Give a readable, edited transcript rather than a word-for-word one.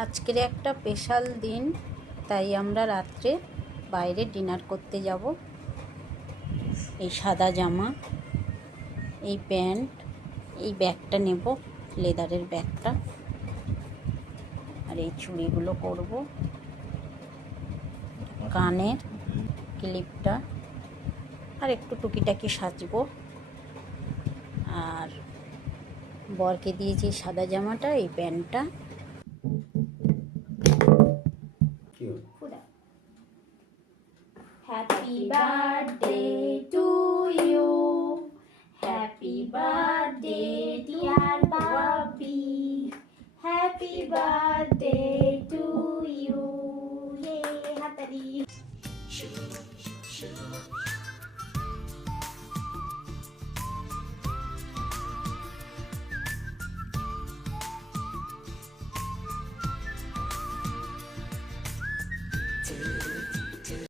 আজকের একটা স্পেশাল দিন, তাই আমরা রাত্রে বাইরে ডিনার করতে যাব। এই সাদা জামা, এই প্যান্ট, এই ব্যাগটা নেব, লেদারের ব্যাগটা, আর এই চুড়িগুলো করব, কানের ক্লিপটা, আর একটু টুকিটাকি সাজবো। আর বরকে দিয়েছি সাদা জামাটা, এই প্যান্টটা। Happy birthday to you. Happy birthday, dear Bobby. Happy birthday to you. Yay, hatari.